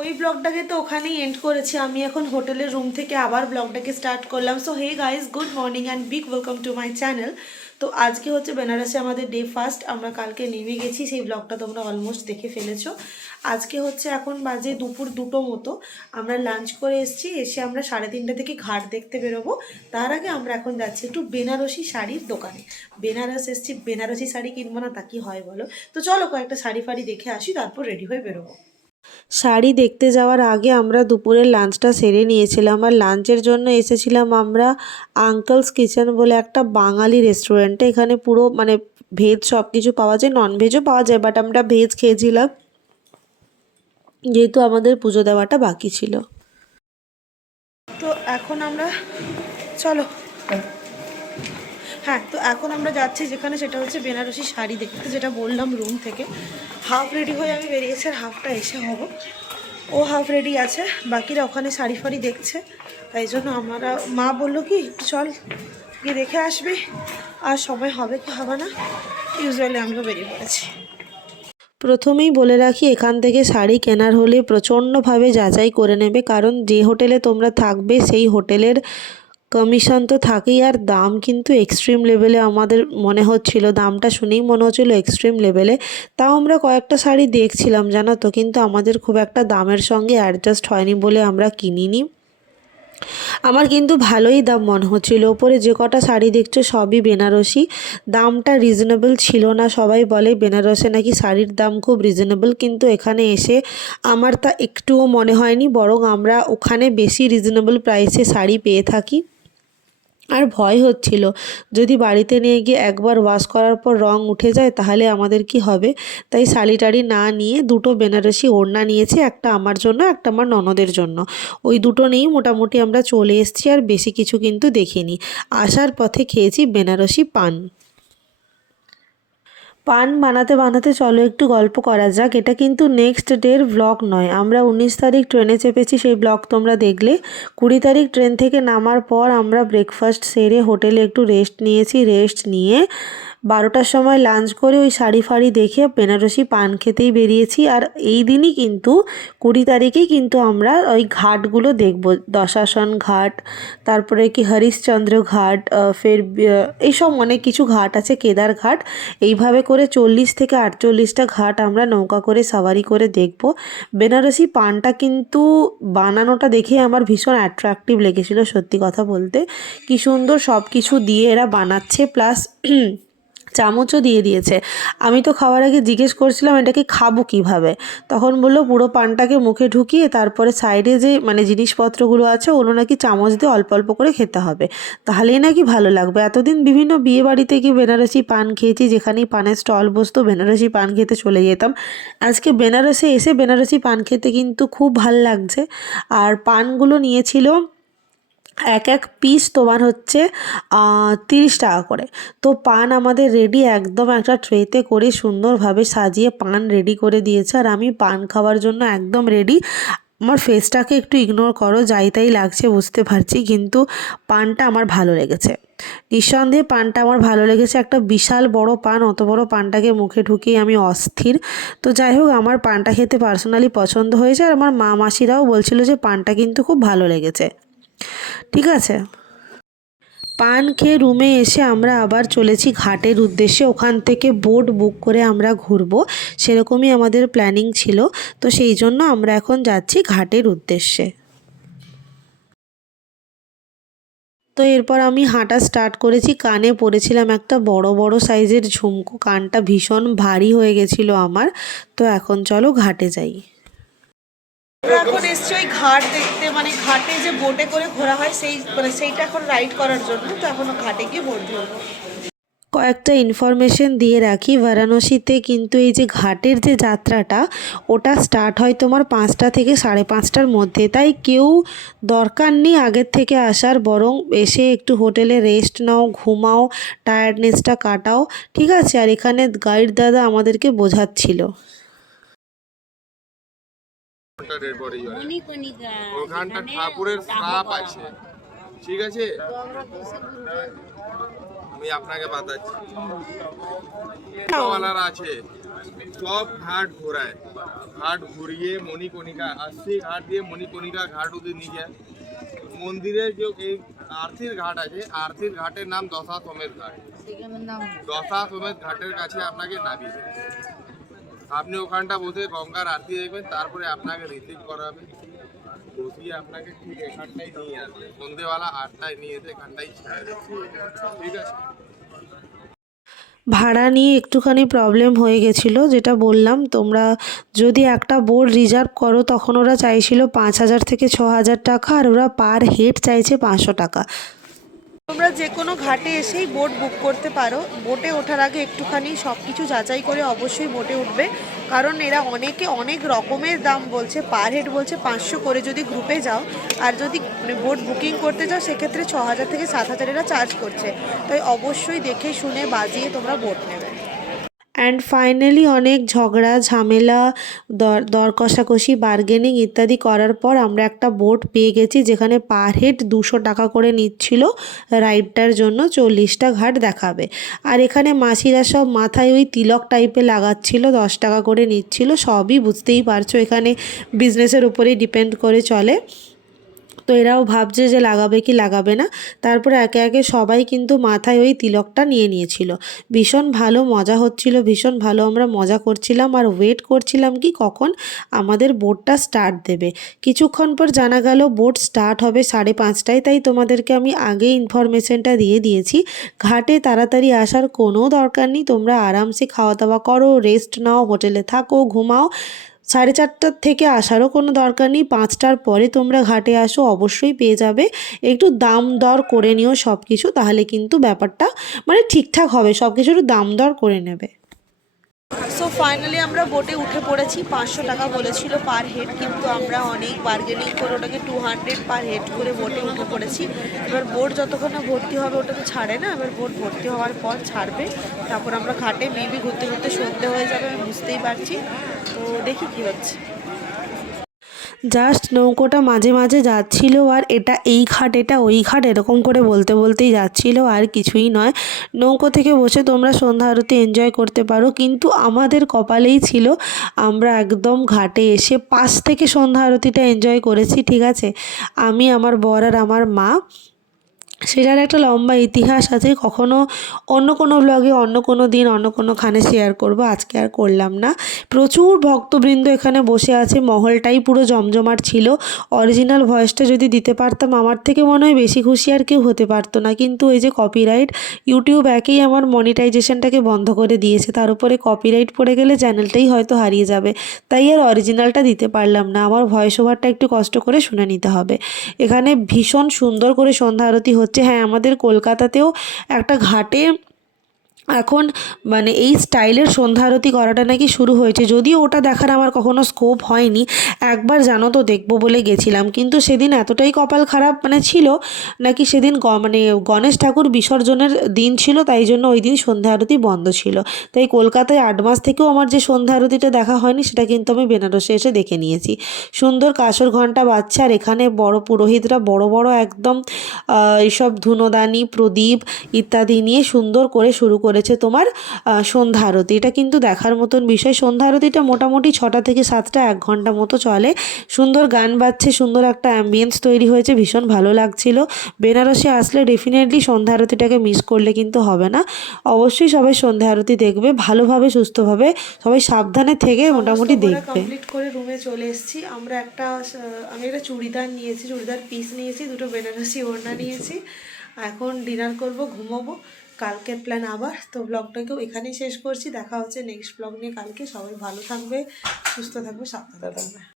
ওই ব্লগটাকে তো ওখানেই এন্ড করেছি। আমি এখন হোটেলের রুম থেকে আবার ব্লগটাকে স্টার্ট করলাম। So hey guys good morning and big welcome to my channel তো আজকে হচ্ছে বেনারসে আমাদের ডে ফার্স্ট আমরা কালকে নেমে গেছি। সেই ব্লগটা তোমরা অলমোস্ট দেখে ফেলেছো। আজকে হচ্ছে এখন বাজে দুপুর দুটো মতো। আমরা লাঞ্চ করে এসেছি। এসে আমরা সাড়ে তিনটা থেকে ঘাট দেখতে বেরোবো। তার আগে আমরা এখন যাচ্ছি একটু বেনারসি শাড়ির দোকানে। বেনারস এসেছি। বেনারসি শাড়ি কিনবো না তা কি হয় বলো? তো চলো কয়েকটা শাড়ি ফাড়ি দেখে আসি, তারপর রেডি হয়ে বেরোবো। শাড়ি দেখতে যাওয়ার আগে আমরা দুপুরের লাঞ্চটা সেরে নিয়েছিলাম আর লাঞ্চের জন্য এসেছিলাম আমরা আঙ্কেলস কিচেন বলে একটা বাঙালি রেস্টুরেন্টে এখানে পুরো মানে ভেজ সব কিছু পাওয়া যায় নন ভেজও পাওয়া যায় বাট আমরা ভেজ খেয়েছিলাম। যেহেতু আমাদের পুজো দেওয়াটা বাকি ছিল। তো এখন আমরা চলো। হ্যাঁ তো এখন আমরা যাচ্ছি যেখানে সেটা হচ্ছে বেনারসি শাড়ি দেখতে, যেটা বললাম রুম থেকে। হাফ রেডি হয়ে আমি বেরিয়েছি আর হাফটা এসে হব। ও হাফ রেডি আছে, বাকিরা ওখানে শাড়ি ফাড়ি দেখছে। তাই জন্য আমরা, মা বলল কি চল, গিয়ে দেখে আসবি। আর সময় হবে কি হবে না? ইউজুয়ালি আমিও বেরিয়ে পড়েছি। প্রথমেই বলে রাখি, এখান থেকে শাড়ি কেনার হলে প্রচণ্ডভাবে যাচাই করে নেবে। কারণ যে হোটেলে তোমরা থাকবে, সেই হোটেলের কমিশন তো থাকেই, আর দাম কিন্তু এক্সট্রিম লেভেলে আমাদের মনে হচ্ছিল, দামটা শুনেই মনে হচ্ছিল এক্সট্রিম লেভেলে তাও আমরা কয়েকটা শাড়ি দেখছিলাম, জানো তো, কিন্তু আমাদের খুব একটা দামের সঙ্গে অ্যাডজাস্ট হয়নি বলে আমরা কিনিনি। আমার কিন্তু ভালোই দাম মনে হচ্ছিল, ওপরে যে কটা শাড়ি দেখছ সবই বেনারসি। দামটা রিজনেবল ছিল না, সবাই বলে বেনারসে নাকি শাড়ির দাম খুব রিজনেবল কিন্তু এখানে এসে আমার তা একটুও মনে হয়নি, বরং আমরা ওখানে বেশি রিজনেবল প্রাইসে শাড়ি পেয়ে থাকি। আর ভয় হচ্ছিল। যদি বাড়িতে নিয়ে গিয়ে একবার ওয়াশ করার পর রং উঠে যায়, তাহলে আমাদের কি হবে? তাই শাড়ি টাড়ি না নিয়ে দুটো বেনারসি ওড়না নিয়েছে, একটা আমার জন্য, একটা আমার ননদের জন্য। ওই দুটো নিয়েই মোটামুটি আমরা চলে এসেছি আর বেশি কিছু কিন্তু দেখিনি। আসার পথে খেয়েছি বেনারসি পান। পান বানাতে বানাতে চলো, একটু গল্প করা যাক। এটা কিন্তু নেক্সট ডের ব্লগ নয়। আমরা উনিশ তারিখ ট্রেনে চেপেছি, সেই ব্লগ তোমরা দেখলে। কুড়ি তারিখ ট্রেন থেকে নামার পর আমরা ব্রেকফাস্ট সেরে হোটেলে একটু রেস্ট নিয়েছি রেস্ট নিয়ে বারোটার সময় লাঞ্চ করে ওই শাড়ি ফাড়ি দেখে বেনারসি পান খেতেই বেরিয়েছি। আর এই দিনই কিন্তু কুড়ি তারিখেই কিন্তু আমরা ওই ঘাটগুলো দেখব। দশাসন ঘাট, তারপরে কি হরিশ্চন্দ্র ঘাট ফের এইসব অনেক কিছু ঘাট আছে, কেদার ঘাট। এইভাবে করে চল্লিশ থেকে আটচল্লিশটা ঘাট আমরা নৌকা করে সাওয়ারি করে দেখব। বেনারসি পানটা কিন্তু বানানোটা দেখে আমার ভীষণ অ্যাট্রাকটিভ লেগেছিল সত্যি কথা বলতে। কি সুন্দর সব কিছু দিয়ে এরা বানাচ্ছে প্লাস চামচও দিয়ে দিয়েছে। আমি তো খাওয়ার আগে জিজ্ঞেস করছিলাম, এটাকে খাব কীভাবে? তখন বলল, পুরো পানটাকে মুখে ঢুকিয়ে তারপরে সাইডে যে মানে জিনিসপত্রগুলো আছে, ওগুলো নাকি চামচ দিয়ে অল্প অল্প করে খেতে হবে। তাহলেই নাকি ভালো লাগবে। এতদিন বিভিন্ন বিয়ে বাড়িতে কি বেনারসি পান খেয়েছি, যেখানেই পানের স্টল বসতো, বেনারসি পান খেতে চলে যেতাম। আজকে বেনারসে এসে বেনারসি পান খেতে কিন্তু খুব ভালো লাগছে। আর পানগুলো নিয়েছিল এক এক পিস তোমার হচ্ছে তিরিশ টাকা করে। তো পান আমাদের রেডি একদম একটা ট্রেতে করে সুন্দরভাবে সাজিয়ে পান রেডি করে দিয়েছে। আর আমি পান খাওয়ার জন্য একদম রেডি আমার ফেসটাকে একটু ইগনোর করো, যাই তাই লাগছে বুঝতে পারছি, কিন্তু পানটা আমার ভালো লেগেছে। নিঃসন্দেহে পানটা আমার ভালো লেগেছে। একটা বিশাল বড় পান, অত বড় পানটাকে মুখে ঢুকিয়ে আমি অস্থির। তো যাই হোক, আমার পানটা খেতে পার্সোনালি পছন্দ হয়েছে। আর আমার মা মাসিরাও বলছিল যে পানটা কিন্তু খুব ভালো লেগেছে। ঠিক আছে। পান খেয়ে রুমে এসে আমরা আবার চলেছি ঘাটের উদ্দেশ্যে। ওখান থেকে বোট বুক করে আমরা ঘুরবো। সেরকমই আমাদের প্ল্যানিং ছিল। তো সেই জন্য আমরা এখন যাচ্ছি ঘাটের উদ্দেশ্যে। তো এরপর আমি হাঁটা স্টার্ট করেছি। কানে পরেছিলাম একটা বড় বড় সাইজের ঝুমকো। কানটা ভীষণ ভারী হয়ে গেছিল আমার। তো এখন চলো ঘাটে যাই। আমরা এখন এসছি ওই ঘাট দেখতে মানে ঘাটে যে বোটে করে ঘোরা হয়, সেই মানে সেইটা এখন রাইড করার জন্য, তো ঘাটে গিয়ে ধরবো। কয়েকটা ইনফরমেশন দিয়ে রাখি, বারাণসীতে কিন্তু এই যে ঘাটের যে যাত্রাটা, ওটা স্টার্ট হয় তোমার পাঁচটা থেকে সাড়ে পাঁচটার মধ্যে। তাই কেউ দরকার নেই আগের থেকে আসার, বরং এসে একটু হোটেলে রেস্ট নাও, ঘুমাও টায়ার্ডনেসটা কাটাও, ঠিক আছে? আর এখানে গাইড দাদা আমাদেরকে বোঝাচ্ছিল। ওখানটা ঠাকুরের শ্রাপ আছে। ঠিক আছে? আমি আপনাকে বাতাচ্ছি। আছে। সব ঘাট ঘোরায়। ঘাট ঘুরিয়ে মণিকণিকা আসছে ঘাট দিয়ে মণিকণিকা ঘাট অব্দি নিয়ে যায়। মন্দিরের যে এই আর্থির ঘাট আছে আর্থির ঘাটের নাম দশা সমেত ঘাট দশা সমেত ঘাটের কাছে আপনাকে নামিয়ে। আপনি ওখানটা বসে গঙ্গার আরতি দেখবেন, তারপরে আপনাকে রিসিভ করাবে বসিয়ে আপনাকে ঠিক এখানটাই নিয়ে আসবে। সন্ধেবেলা আটটায় নিয়ে এসে এখানটাই ঠিক আছে? ভাড়া নিয়ে একটুখানি প্রবলেম হয়ে গেছিল, যেটা বললাম, তোমরা যদি একটা বোর্ড রিজার্ভ করো, তখন ওরা চাইছিল পাঁচ হাজার থেকে ছ হাজার টাকা, আর ওরা পার হেড চাইছে পাঁচশো টাকা। তোমরা যে কোনো ঘাটে এসেই বোট বুক করতে পারো। বোটে ওঠার আগে একটুখানি সব কিছু যাচাই করে অবশ্যই বোটে উঠবে। কারণ এরা অনেকে অনেক রকমের দাম বলছে পার হেড বলছে পাঁচশো করে যদি গ্রুপে যাও। আর যদি বোট বুকিং করতে যাও, সেক্ষেত্রে ছ হাজার থেকে সাত হাজার এরা চার্জ করছে। তাই অবশ্যই দেখে শুনে বাজিয়ে তোমরা বোট নেবে। অ্যান্ড ফাইনালি অনেক ঝগড়া, ঝামেলা, দর দর কষাকষি বার্গেনিং ইত্যাদি করার পর আমরা একটা বোট পেয়ে গেছি যেখানে পার হেড দুশো টাকা করে নিচ্ছিল রাইডটার জন্য চল্লিশটা ঘাট দেখাবে। আর এখানে মাসিরা সব মাথায় ওই তিলক টাইপে লাগাচ্ছিল, দশ টাকা করে নিচ্ছিল, সবই বুঝতেই পারছ এখানে বিজনেসের উপরেই ডিপেন্ড করে চলে। তো এরাও ভাবছে যে লাগাবে কি লাগাবে না। তারপরে একে একে সবাই কিন্তু মাথায় ওই তিলকটা নিয়ে নিয়েছিল। ভীষণ ভালো মজা হচ্ছিল, ভীষণ ভালো আমরা মজা করছিলাম আর ওয়েট করছিলাম কি কখন আমাদের বোটটা স্টার্ট দেবে। কিছুক্ষণ পর জানা গেল বোট স্টার্ট হবে সাড়ে পাঁচটায়, তাই তোমাদেরকে আমি আগে ইনফরমেশনটা দিয়ে দিয়েছি। ঘাটে তাড়াতাড়ি আসার কোনো দরকার নেই, তোমরা আরামসে খাওয়া দাওয়া করো রেস্ট নাও হোটেলে থাকো, ঘুমাও। সাড়ে চারটার থেকে আসারও কোনো দরকার নেই। পাঁচটার পরে তোমরা ঘাটে আসো, অবশ্যই পেয়ে যাবে। একটু দাম দর করে নিও সব কিছু তাহলে কিন্তু ব্যাপারটা মানে ঠিকঠাক হবে। সব কিছু একটু দাম দর করে নেবে। সো ফাইনালি আমরা বোটে উঠে পড়েছি। পাঁচশো টাকা বলেছিল পার হেড কিন্তু আমরা অনেক বার্গেনিং করে ওটাকে টু হান্ড্রেড পার হেড করে বোটে উঠে পড়েছি। এবার বোট যতক্ষণ না ভর্তি হবে, ওটা তো ছাড়ে না। এবার বোট ভর্তি হওয়ার পর ছাড়বে। তারপর আমরা ঘাটে মেবি ঘুরতে ঘুরতে সন্ধে হয়ে যাবে, আমি বুঝতেই পারছি। তো দেখি কী হচ্ছে। জাস্ট নৌকোটা মাঝে মাঝে যাচ্ছিল আর এটা এই ঘাট, এটা ওই ঘাট, এরকম করে বলতে বলতেই যাচ্ছিল আর কিছুই নয়। নৌকো থেকে বসে তোমরা সন্ধ্যা আরতি এনজয় করতে পারো। কিন্তু আমাদের কপালেই ছিল, আমরা একদম ঘাটে এসে পাশ থেকে সন্ধ্যা আরতিটা এনজয় করেছি, ঠিক আছে? আমি, আমার বর আর আমার মা সেটার একটা লম্বা ইতিহাস আছে, কখনো অন্য কোনো ব্লগে অন্য কোনো দিন, অন্য কোনোখানে শেয়ার করব, আজকে আর করলাম না। প্রচুর ভক্তবৃন্দ এখানে বসে আছে, মহলটাই পুরো জমজমাট ছিল। অরিজিনাল ভয়েসটা যদি দিতে পারতাম, আমার থেকে মনে হয় বেশি খুশি আর কেউ হতে পারতো না। কিন্তু এই যে কপিরাইট ইউটিউব একেই আমার মনিটাইজেশনটাকে বন্ধ করে দিয়েছে। তার উপরে কপিরাইট পড়ে গেলে চ্যানেলটাই হয়তো হারিয়ে যাবে। তাই আর অরিজিনালটা দিতে পারলাম না। আমার ভয়েস ওভারটা একটু কষ্ট করে শুনে নিতে হবে। এখানে ভীষণ সুন্দর করে সন্ধ্যা আরতি হ্যাঁ আমাদের কলকাতাতেও একটা ঘাটে এখন মানে এই স্টাইলের সন্ধ্যা আরতি করাটা নাকি শুরু হয়েছে। যদিও ওটা দেখার আমার কখনো স্কোপ হয়নি, একবার জানো তো দেখব বলে গেছিলাম। কিন্তু সেদিন এতটাই কপাল খারাপ মানে ছিল, নাকি সেদিন গ- মানে গণেশ ঠাকুর বিসর্জনের দিন ছিল, তাই জন্য ওই দিন সন্ধ্যা আরতি বন্ধ ছিল। তাই কলকাতায় আট মাস থেকেও আমার যে সন্ধ্যা আরতিটা দেখা হয়নি, সেটা কিন্তু আমি বেনারসে এসে দেখে নিয়েছি। সুন্দর কাসর ঘণ্টা বাজছে আর এখানে বড় পুরোহিতরা বড় বড় একদম এইসব ধুনোদানি, প্রদীপ ইত্যাদি নিয়ে সুন্দর করে শুরু করেছে তোমার সন্ধ্যা আরতি। এটা কিন্তু দেখার মতন বিষয়। সন্ধ্যা আরতিটা মোটামুটি ছটা থেকে সাতটা এক ঘণ্টা মতো চলে। সুন্দর গান বাজছে সুন্দর একটা অ্যাম্বিয়েন্স তৈরি হয়েছে ভীষণ ভালো লাগছিল। বেনারসে আসলে ডেফিনেটলি সন্ধ্যা আরতিটাকে মিস করলে কিন্তু হবে না। অবশ্যই সবাই সন্ধ্যা আরতি দেখবে ভালোভাবে সুস্থভাবে সবাই সাবধানে থেকে মোটামুটি দেখবে। কমপ্লিট করে রুমে চলে এসেছি। আমরা একটা আমি একটা চুড়িদার নিয়েছি চুড়িদার পিস নিয়েছি দুটো বেনারসি ওড়না নিয়েছি। এখন ডিনার করব ঘুমোবো। কালকের প্ল্যান আবার। তো ব্লগটাকেও এখানেই শেষ করছি। দেখা হচ্ছে নেক্সট ব্লগ নিয়ে। কালকে সবাই ভালো থাকবে, সুস্থ থাকবে, সাবধানে থাকবে।